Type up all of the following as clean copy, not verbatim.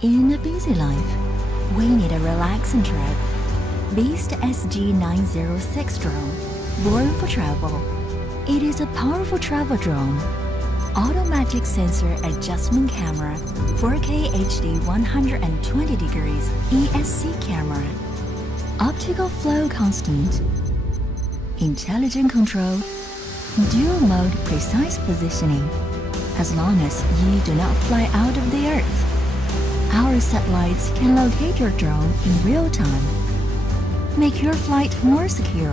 In a busy life, we need a relaxing trip. Beast SG906 drone, born for travel. It is a powerful travel drone. Automatic sensor adjustment camera, 4K HD 120 degrees ESC camera, optical flow constant, intelligent control, dual mode precise positioning, as long as you do not fly out of the Earth. Our satellites can locate your drone in real time. Make your flight more secure.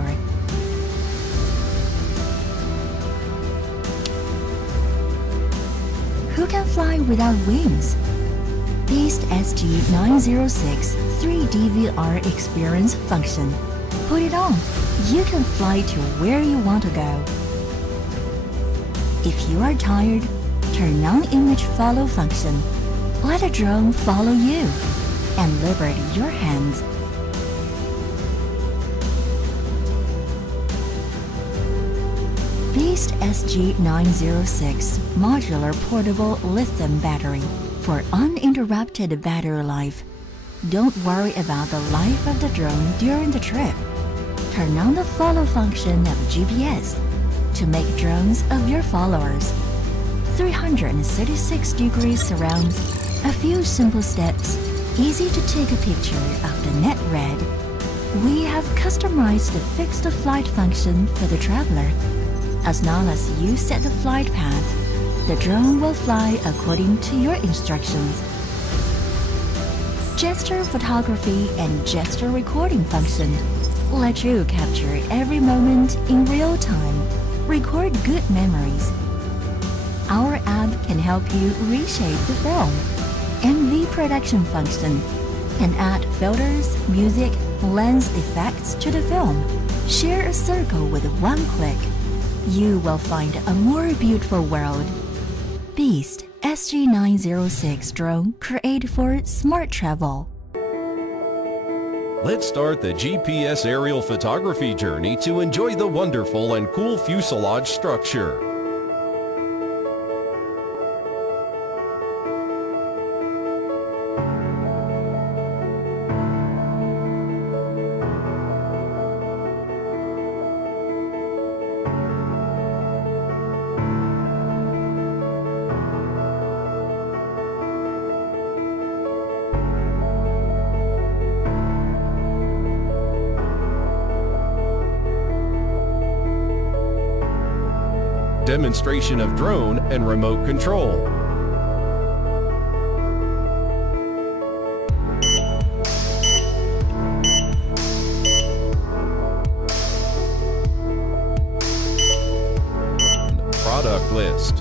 Who can fly without wings? Beast SG906 3DVR experience function. Put it on. You can fly to where you want to go. If you are tired, turn on image follow function. Let a drone follow you and liberate your hands. Beast SG906 modular portable lithium battery for uninterrupted battery life. Don't worry about the life of the drone during the trip. Turn on the follow function of GPS to make drones of your followers. 336 degrees surrounds, a few simple steps, easy to take a picture of the net red. We have customized the fixed flight function for the traveler. As long as you set the flight path, the drone will fly according to your instructions. Gesture photography and gesture recording function let you capture every moment in real time. Record good memories. Our app can help you reshape the film. MV production function can add filters, music, lens effects to the film. Share a circle with one click. You will find a more beautiful world. Beast SG906 drone created for smart travel. Let's start the GPS aerial photography journey to enjoy the wonderful and cool fuselage structure. Demonstration of drone and remote control. Product list.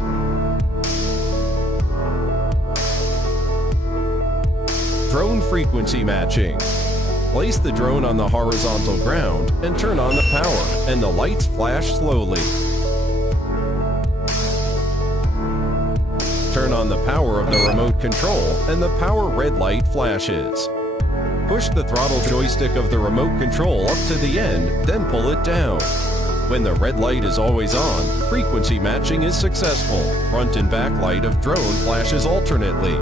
Drone frequency matching. Place the drone on the horizontal ground and turn on the power, and the lights flash slowly. Turn on the power of the remote control and the power red light flashes. Push the throttle joystick of the remote control up to the end, then pull it down. When the red light is always on, frequency matching is successful. Front and back light of drone flashes alternately.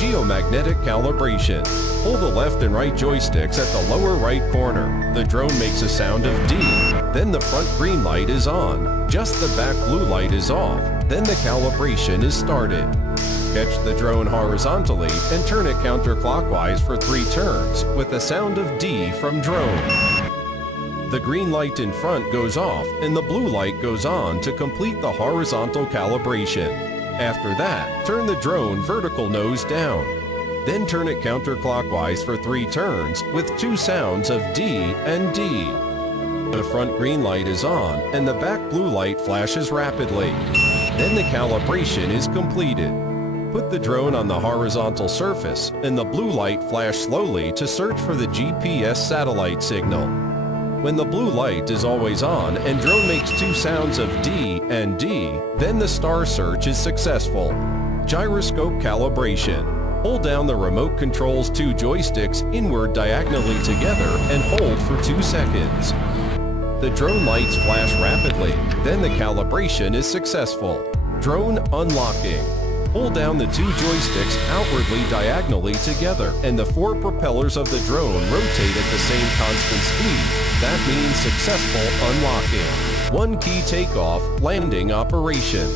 Geomagnetic calibration. Pull the left and right joysticks at the lower right corner. The drone makes a sound of D. Then the front green light is on. Just the back blue light is off. Then the calibration is started. Catch the drone horizontally and turn it counterclockwise for 3 turns with a sound of D from drone. The green light in front goes off and the blue light goes on to complete the horizontal calibration. After that, turn the drone vertical nose down. Then turn it counterclockwise for 3 turns with 2 sounds of D and D. The front green light is on and the back blue light flashes rapidly. Then the calibration is completed. Put the drone on the horizontal surface and the blue light flashes slowly to search for the GPS satellite signal. When the blue light is always on and drone makes 2 sounds of D and D, then the star search is successful. Gyroscope calibration. Hold down the remote control's 2 joysticks inward diagonally together and hold for 2 seconds. The drone lights flash rapidly, then the calibration is successful. Drone unlocking. Pull down the two joysticks outwardly diagonally together, and the four propellers of the drone rotate at the same constant speed. That means successful unlocking. One key takeoff, landing operation.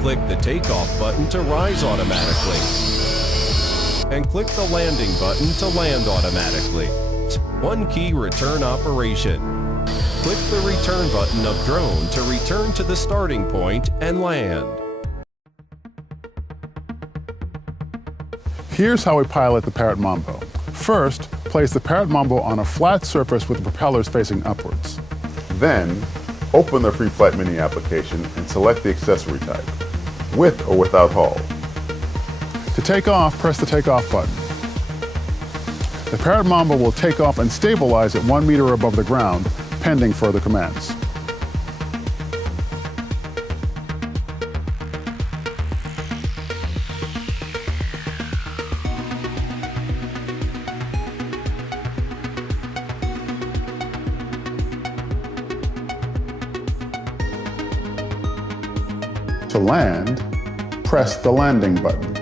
Click the takeoff button to rise automatically, and click the landing button to land automatically. One key return operation. Click the return button of drone to return to the starting point and land. Here's how we pilot the Parrot Mambo. First, place the Parrot Mambo on a flat surface with the propellers facing upwards. Then, open the Free Flight Mini application and select the accessory type, with or without hull. To take off, press the takeoff button. The Parrot Mambo will take off and stabilize at 1 meter above the ground, pending further commands. To land, press the landing button.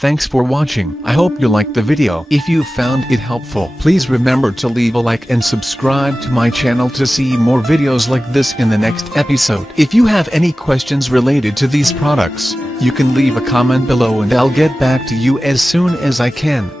Thanks for watching. I hope you liked the video. If you found it helpful, please remember to leave a like and subscribe to my channel to see more videos like this in the next episode. If you have any questions related to these products, you can leave a comment below and I'll get back to you as soon as I can.